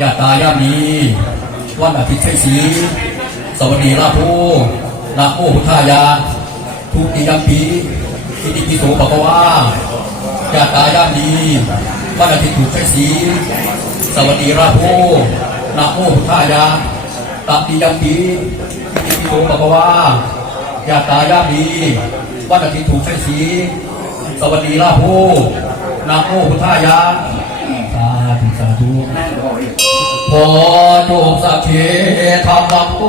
ญาตายามีวันอาทิตย์ใช้สีสวัสดีลาภูนะโมพุทธายา ทุติยมปีอิติปิโสภะคะวาญาตายามีวันอาทิตย์ถูกใช้สีสวัสดีลาภูนะโมพุทธายาตติยมปีอิติปิโสภะคะวาญาตายามีวันอาทิตย์ถูกใช้สีสวัสดีลาภูนะโมพุทธายา สาธุพอจบสักเขธรรมบังโด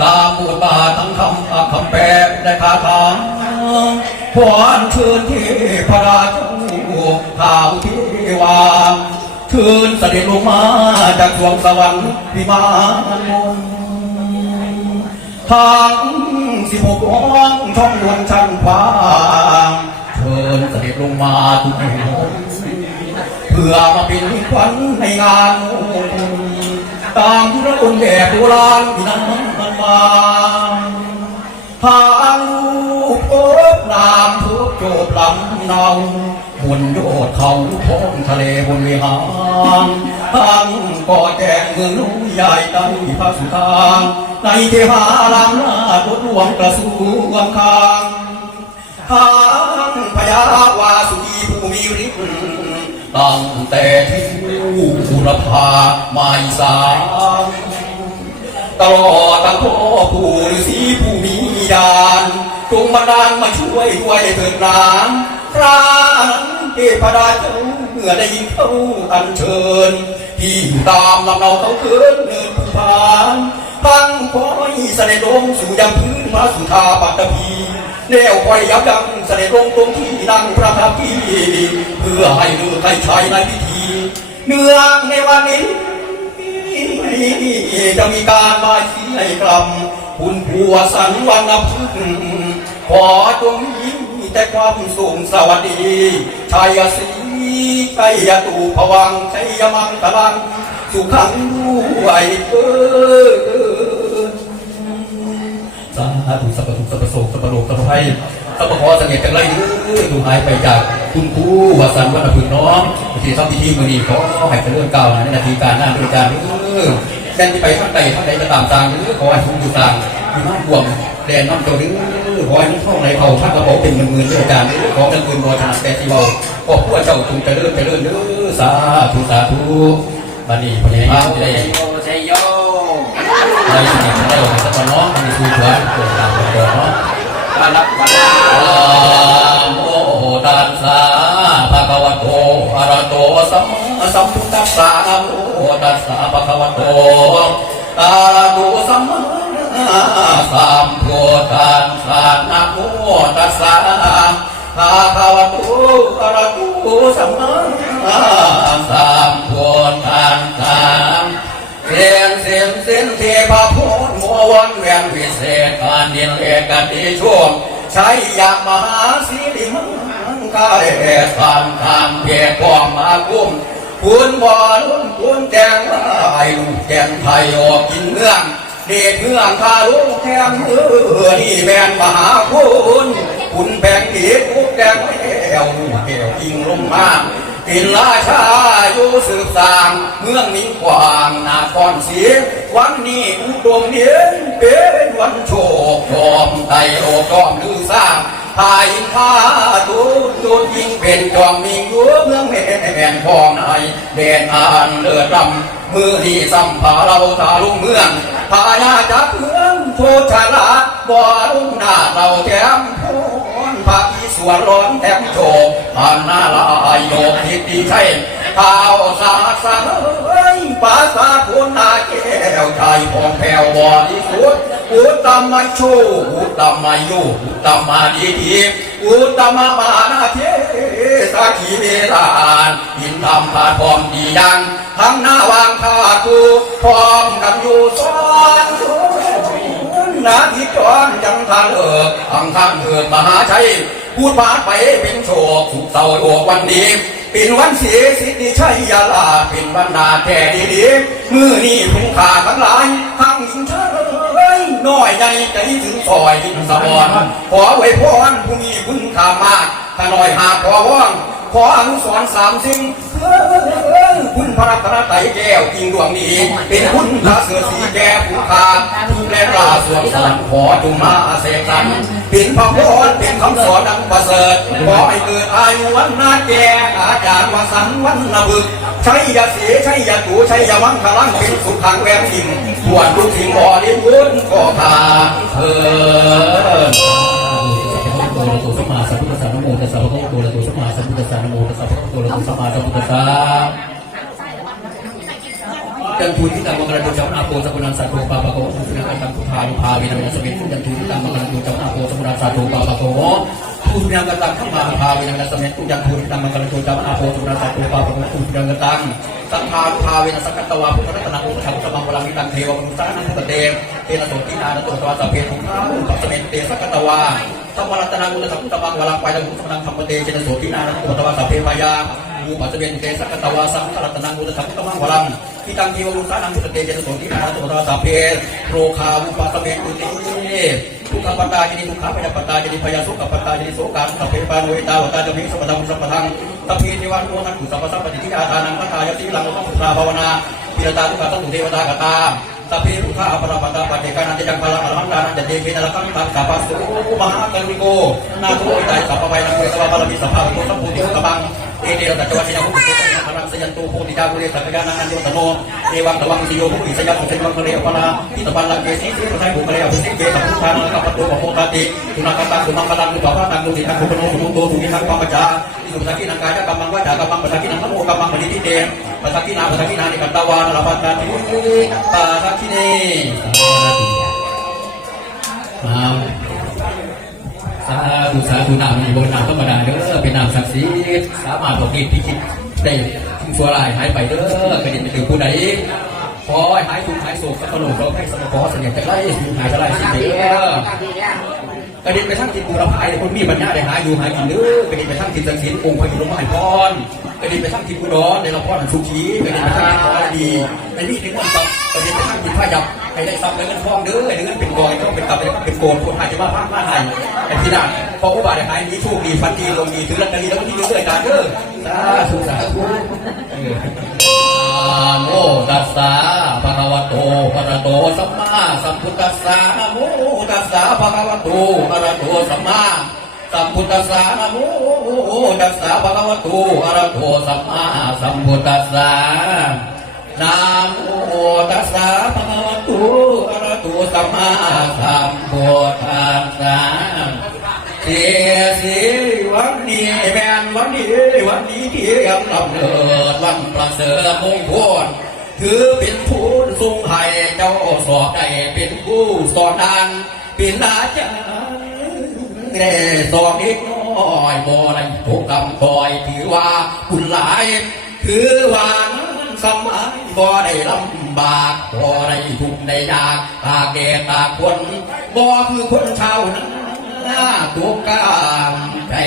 ตามบทบาททั้งคำอักคำแปลได้คาถาพออัญเชิญเทพราชข่าวเทวาเชิญเสด็จลงมาจากสวงสวรรค์วิมานมนทางสิบหกห้องช่องดวงชั้นฟ้าเชิญเสด็จลงมาทุกแห่ง เพื่อมาเป็นขวัญในงานตามที่เราคนแบบโบราณที่นั้นมันมาทางลูกโอบนามทุกโจบลำเนาบนโยดเขาท้องทะเลบนเวหางทางก่อแจงเมืองนุ่ใหญ่ตั้งพระสุธางในเทวาลามนาบทหลวงกระทรวงคางทางพญาวาสุกีผู้มีฤทธิ์ ตั้งแต่ที่ผู้รพาไม่สางตลอดตั้งพ่อผู้ฤาษีผู้มีญาณจงบันดาลมาช่วยด้วยเถิดนางพระนั้นเทพดาเจ้าเมื่อได้ยินเขาอัญเชิญ ที่อยู่ตามลำเนาเขาเคินเนินผู้พานพังคอยเสด็จลงสู่ยังพื้นมาสุธาปัตตภี แนวคอยยับยั้งเสด็จลงตรงที่นั่งพระพักตรีเพื่อให้เลือให้ชายในพิธีเนื่อในวันนี้จะมีการมาชี้ให้กลับคุณผัวสันวันนับพึ่งขอจงมีแต่ความสูงสวัสดีชัยศรีชัยตูพวังชัยมังตะลังสุขังด้วยเออ สาธุสัพพทุกสัพพโสสัพพโลกสัพพไพสัพพขอเสงี่ยมจังไรเอ้ยถูหายไปจากคุณครูวสันวัฒนพึงน้องที่ทำพิธีมือนี้ขอให้เจริญก้าวหน้าในนาทีการงาบริการเออแดนที่ไปข้างใดข้างใดก็ตามทางเออขอให้ทุกอยู่ต่างมีน้ำบวมแดนน้ำตัวเออขอให้น้ำท่องในเผาท่ากระเป๋าเป็นหมื่นๆด้วยการเออขอเงินเงินรอชนะแต่ที่เราขอบผู้เจ้าทุงเจริญเจริญเด้อสาธุสาธุบัดนี้พระเจ้าจะได้ โยชัยโยในสิ่งที่ได้ของสัตว์น้องมันคือเพื่อนเกิดตามเกิดเนาะต้อนรับกันนะโมตัสสะภะคะวะโตอะระโตสัมมาสัมพุทธัสสะนะโมตัสสะภะคะวะโตอะระโตสัมมาสัมพุทธัสสะนะโมตัสสะภะคะวะโตอะระโตสัมมาสัม เศษการเดียนเลกันดีช่วงใช้ยามหาสีดิมังกายทำทำเพียรความมากุ้มคุณบอลุ่นคุณแจงไอ้ลูกแจงไทยออกกินเมืองเด็กเมืองทาลูกแทงเออนี่แมนมหาคุณคุณแผงเดีกุกแดงแก้วลูกแก้วกิงลงมา กินราชาอยู่สืบสร้างเมืองนี้กว้างนาครเสียงวันนี้อุดมเนียนเป็นวันโชคยอมไตโอกอมลือสร้างทายข้าตูจุดยิงเป็นจอมมิงอยู่เมืองแม่นพองในแดนอานเลือดดำมือที่สัมผาเราทาลุงเมืองพาญาจากเมืองโทชาลาบ่ลุงหน้าเราแถมพรพระอิศวรร้อนแถมโชค ผ่านนาลายโยกทิศดีใช่ข้าวสาสาเอ้ยปาสาคุณนาแก้วใจพองแผ่วบริสุทธิ์อุตมมาโชอุตตมมาโยอุตมมาดีดีอุตตมมานาเทสาขีเวรานหินทำผาพร้อมดีดังทั้งหน้าวางคากูพร้อมกันอยู่ซ้อนนาทีจอนจังทานเอิกอังคารเกิดมหาชัย พูดผ่าไปเป็นโชคสุขเศร้าโอกวันดีเป็นวันเสียสิทธิชัยยาลาเป็นวันนาแก่ดีดีมือนี้พุ่งขาทั้งหลายทั้งหญิงชายน้อยใหญ่ใจถึงซอยสวรรค์ขอไว้พรผู้มีคุณค่ามากถ้าน้อยหากขอว่างขออนุสรสามสิ่งคุณพระรัตนตรแก้วจริงดวงนี้ เป็นคุณพระเสือสีแก้ว ผู้ขาผู้แลปลาสวมสารขอจงมาเสกสรรป็นพระพรป็นคำสอนดังประเสริฐขอให้เกิดอายุวันนาแก่อาจารย์วสันวันนาบึกใช้ยาเสียใช้ยาตูใช้ยาวังพลังเป็นสุขทางแววทิมปวดลูกทิมบ่อเลี้ยงวุ้นก็ขาเออตัวละตัวสมมาสัมพุทธัสสะนโมตัสสะภะคะวะโตละตัมมาสัมพุทธัสสะนะโมตัสสะภะคะวะโตละตัมมาสัมพุทธัสสะ จันทุที่ตามมังกรดูจ้าอาโปสัพพุนันสัตโตปาปะโกอุนังกันตุภาลุภาวินังสมิทจันทุที่ตามมังกรดูจ้าอาโปสัพพุนันสัตโตปาปะโกอุปนังกันตังขัมมาภาวินังสมิทจันทุที่ตามมังกรดูจ้าอาโปสัพพุนันสัตโตปาปะโกอุปนังกันตังสังฆาภาวินังสักกัตตวาพุทธรัตนะอุปถัมภ์สมังวลังมิตังเทวมุสานังพุทธเตเตนะโสตินานตัวตวาสัพเพทุกขาอุปสเมิทเตสกัตตวาสัมวรัตนังอุตสัมพุทธมังวลังไปดังพุทธมังธรรมเตเจนโสตินานังอุตวาสัพเพมายาอุปัสเวนเตสกกตตวาสัมรัตนังอุตสัมพุทธมังวลัง ทิตังทีวรุสานังพุทธเตเจนโสตินานังอุตาสัพเพโรคาอุปัสสเวนอุติทุกขปัตตาจินิทุกขปยปัตตาจินิพยาสุขปัตตาจินิโสกังสัพเพปานเวตาวตาจะมิสัพพทังสัพพทังสัพเพเทวันโนนังกุสัพพสัพพติทิอาทานังพัทายติลังสัพพุทธาภาวนาพิรตาทุกขตังตุเทวต สยันตุโคติดาบุเรสักยานาอันโยตโนเอวังตวังสิโยภูอิสยัสุเชนวังเรียปนาอิตปันลังเกสีสีปัสัยภูเรียบุสิเวสัพุทานักัปตุปโภคติตุนักัปตังตุนังกัปตังตุปะพะตังตุสิทังคุปโนตุโตสุมิทังปะปะจาอิสุสักินังกายะกัมมังวะจากัมมังปัสักินังนโมกัมมังปณิทิเตปัสักินาปัสสักินานิกัตตาวานะปัตตานิมุติตาสักขิเนสาธุสาธุนามมีบนนามธรรมดาเด้อเป็นนามศักดิ์สิทธิ์สามารถบอกเหตุพิจิตร ได้ทิ้งชัวร้ายหายไปเด้อกระดิ่งไปถึงผู้ใดขอให้หายทุกหายโศกสักขนมเราให้สมขอสน่ห์จะไล่หายจะไล่สิเด้อกระเดิ่งไปทั้งจิตบุรพายคนมีปัญญาได้หาอยู่หากินเด้อกระเดิ่งไปทั้งจิตสังสินองค์พระยุรมหายพรกระเดิ่งไปทั้งจิตกุดรในละพรอันสุขีกระเดิ่งไปทั้งจิตขอดีในนี่ถึงวันตับกระเดิ่งไปทั้งจิตพายับ ให้ได้ทรัพย์เลยเงินทองเด้อให้เงินเป็นกอยต้องเป็นตับเป็นโกนคนหายจะมาพามาหายไอ้พี่นาพออุบาทหายนี้โชคดีฟันดีลงดีถึงรัตนีแล้วที่เรื่อยๆการเด้อสาธุสาธุโมตัสสะภะคะวะโตอะระโตสัมมาสัมพุทธัสสะนะโมตัสสะภะคะวะโตอะระโตสัมมาสัมพุทธัสสะนะโมตัสสะภะคะวะโตอะระโตสัมมาสัมพุทธัสสะ นะโมตัสสะภะคะวะโตอะระโตสัมมาสัมพุทธัสสะเสียสีวันนี้แมนวันนี้วันนี้ที่ยำลำเนิดวันประเสริฐมงคลถือเป็นผู้ทรงให้เจ้าสอบได้เป็นผู้สอนดันเป็นอาจารย์แน่สอนเด็กน้อยบ่ได้ถูกกำคอยถือว่าคุณหลาย ถือว่า สมัยบ่ได้ลำบากบ่ได้ทุกข์ได้ยากตาแก่ตาคนบ่คือคนชาวนาตัวกางแต่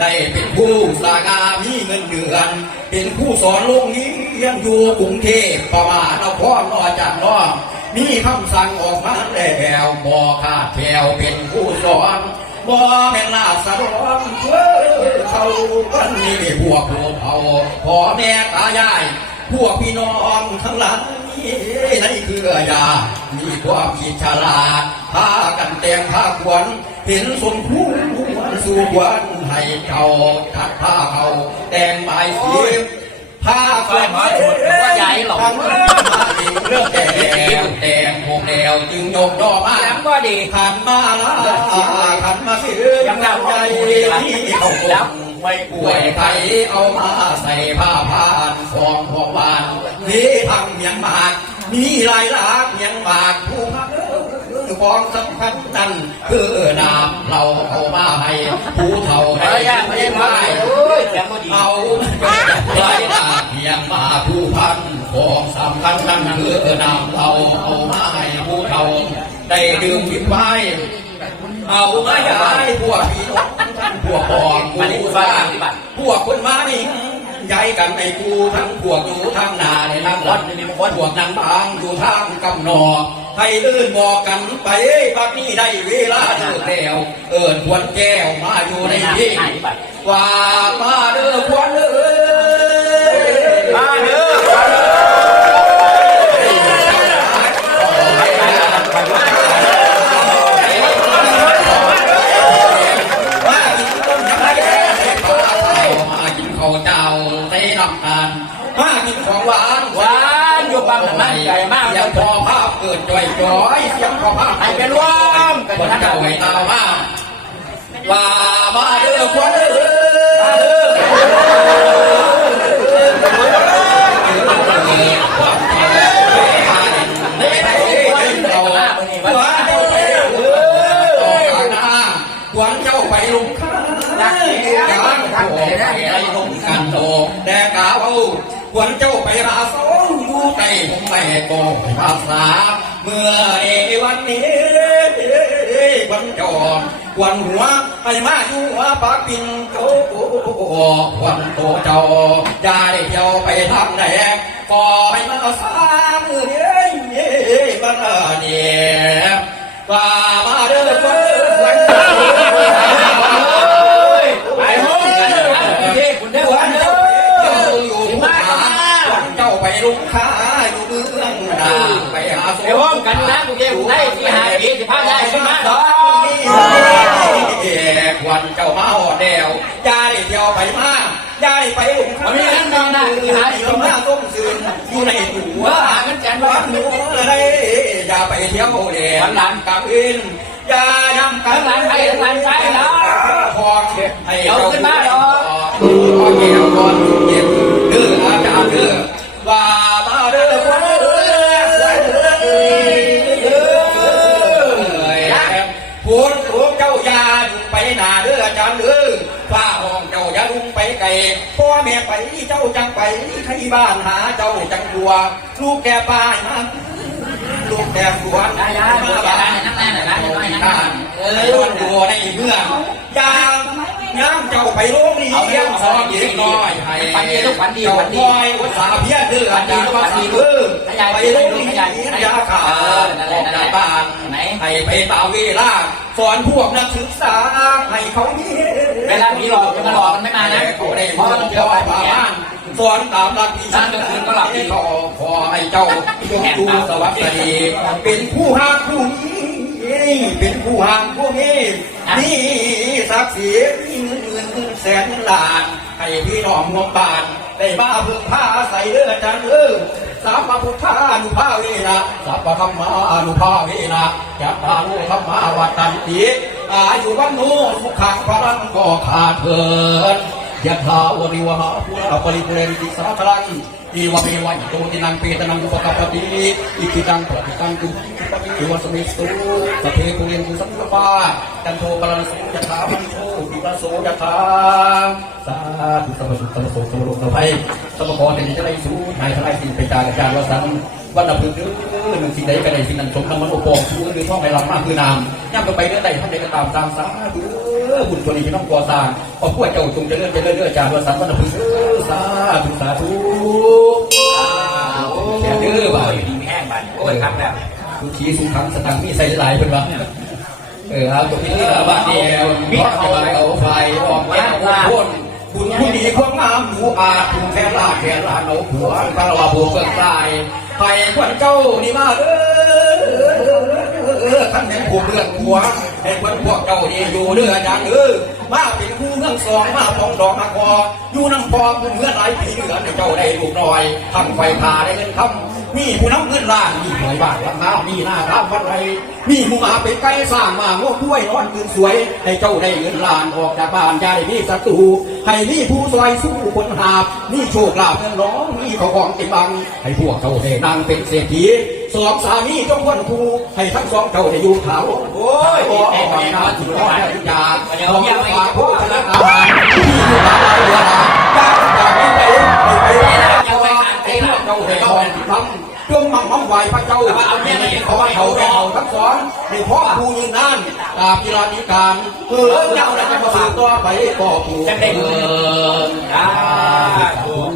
ได้เป็นผู้สางามีเงินเดือน เป็นผู้สอนโลกนี้ยังอยู่กรุงเทพประมาณนครนอจากน้องมีคำสั่งออกมาแล้วบ่ขาดแถวเป็นผู้สอนบ่แม่นลาสร้องเพื่อเขาวันนี้พวกพวกเขาพ่อแม่ตายาย พวกพี่น้องทั้งหลายในเครือญาติมีความคิดฉลาดพากันแต่งผ้าขวัญเห็นสมควรสู่ขวัญให้เขาทัดผ้าเขาแต่งใบสีผ้าขวัญทางมาเองเรื่องแต่งแต่งพวกแนวจึงยกดอกมายังก็ดีขันมาลาขันมาคือยังดำใจใจที่เขาแล้วไม่ป่วยยไทยเอามาใส่ผ้าผ่า นฟองพองหวานนี่ทำเมียงหมากมีลายลักษณ์เมียงหมากผู้พักของสำคัญนั่นคือนามเราเอามาให้ผู้เฒ่าภรรยาไม่ได้มาเอ้ยเสียงก็ดีเอาลายลักษณ์เมียงหมากผู้พันของสำคัญนั่นคือนามเราเอามาให้ผู้เฒ่าได้ดื่มกินไว้เอามาย้ายพวกพี่น้องพวกปองกูฟ้าพวกคนมานี่ ย้ายกันในกูทั้งพวกอยู่ทางนาในทางวัดในพวกนางบางอยู่ทางกำนอให้เลื่นบอกกันไปปักนี้ได้เวลาเลิกแล้วเอิญควรแก้วมาอยู่ในที่ว่ามาเด้อควรเอ้ยมาเด้อ มน้ำมันใหญ่มากเสียงพอภาพเกิดจ่อยจ่อยเสียงพอภาพให้ไปร่วมกันทั้งเจ้าเอาไว้ไว้ตาตามาว่ามาเด้อควันเด้อหวังเจ้าไปลุงข้ารักกาทางแต่ได้ไปลงกันโตแต่กาเอาหวังเจ้าไปหาสองอยู่ ใต้ผมไม่โกงภาษา เมื่อเอวันนี้วันจอมวันหัวไปมาอยู่หัวปากปินโตวันโตเจ้าจะได้เที่ยวไปทำไหนก็ให้มาสามมือเย้บ้านเนี่ยว่า เอกวันเจ้ามาหอดเดียวยายเที่ยวไปมาย้ายไปหลุงค้าหาอยู่มาต้มซื่นอยู่ในหัวกันแจนวันหัวเลยอย่าไปเที่ยวแดวหลังกลางอินอย่านำกันพอเข็ดให้เราขึ้นมาหรอ พ่อแม่ไปเจ้าจังไปไทยบ้านหาเจ้าจังบัว ลูกแก่ป้านลูกแก่สวนได้ได้ได้ได้นั่งนั่งหน่อยนะน้อยนะบ้านเออวันบัวในเมืองยาง ยามเจ้าไปโรงเรียนสอนเด็กน้อยให้ฝันดีลูกฝันดีเจ้าฝันดีคอยวัดสาเพียรเด้ออาจารย์ว่าสีเด้อไปโรงเรียนยาขาออกจากบ้านให้ไปตามเวลาสอนพวกนักศึกษาให้เขามีเวลาผีหลอกจะมาหลอกมันไม่มานะเขาได้เพราะมันเจอไปบ้าเนี่ยนสอนตามหลักวิชาเขาขอให้เจ้าจงดูสวัสดีเป็นผู้ห้ามผู้นี้ เป็นผู้ห้ามผู้นี้นี่ศักดิ์ศรีมีเงินเงินเงินแสนล้าน ให้พี่น้องมวงบาน ได้มาพึ่งพาอาศัยเด้ออาจารย์เด้อสามพระพุทธานุภาเวนะสัพพะคัมมานุภาเวนะจัตตานุคัมมาวัตตันติอายุวันโนสุขังพลังก็ขาดเถิด ยะถาวริวหาภูราปริปุเรนติสาคลังอีวะเมวัยโตตินังเปตนังอุปกปปติอิทิตังปฏิตังตุปฏิอิวะสมิสตุสพเพปุเรนตุสังกปาจันโทปรณสุยะถามันโชติปะโสยะถาสาธุสัพพสุสัพพโสสัพพโลกสัพพไพสัพพะขอเป็นจะได้สู้นายทลายสิ่งไปจากอาจารย์วสันวันดับพึงเด้อหนึ่งสิ่งใดก็ได้สิ่งนั้นสมคำมันโอปองชูหรือท่องไปลำมากคือนามย่ำไปเรื่อยๆท่านใดก็ตามตามสาธุ บุญตัวนี้พี่น้องก่อสร้างขอพวกเจ้าจงเจริญเจริญเรื่อยๆจารย์วสันต์วันพึ่งเออสาธุสาธุแค่เด้อบ่าวดีแห้งบันโอ้ยครับแบบทุกทีสุขังสตังมีใส่หลายเป็นวะเออเอาตัวพี่ที่ละบาทเดียวมีสบาเอาไฟออกมาคนบุญผู้ดีความงามดูอาจถูกแค่ลาแค่ลาเอาผัวคารวะบัวเกิดตายไปควันเจ้านี่มาเด้อ เออท่านแห่งผู้เลือกหัวให้เพื่อนพวกเจ้าดีอยู่เรืออาจารย์เออมาเป็นผู้เมืองสองมาปองดอกมาคออยู่น้ำพอผู้เมื่อหลายปีเดือนให้เจ้าได้ลูกน้อยทำไฟพาได้เงินคำมีผู้น้ำเงินล้านมีหน่วยบ้านวัดน้ำมีหน้าร้านวัดไรมีหมูหมาเป็นไก่สร้างมาง้อด้วยนอนคืนสวย ให้เจ้าได้เงินล้านออกจากบ้านยายมีศัตรูให้มีผู้ซอยสู้คนหาบมีโชคลาภเงินร้องมีเขาของติบัง ให้พวกเจ้าได้นางเป็นเศรษฐี สองสามีจงคนครูให้ทั้งสองเจ้าได้อยู่ถาวรโอ้ยโอ้ยโอ้ยมาถึงร้อยทุกอย่างของฝากผู้ชนะอาหารที่อยู่หลายเวลาจากจากนี้ไปไปไปเอาไว้อ่านให้พวกเจ้าได้ทองที่ทำจงมั่งมั่งไหวพระเจ้าเอาเนี่ยไม่ขอเขาได้เอาทั้งสองในพ่อผู้ยืนนั่นตาพิราธิการเออเจ้าได้จะมาสืบต่อไปก็ผู้จะได้เอเงินออ่าถูก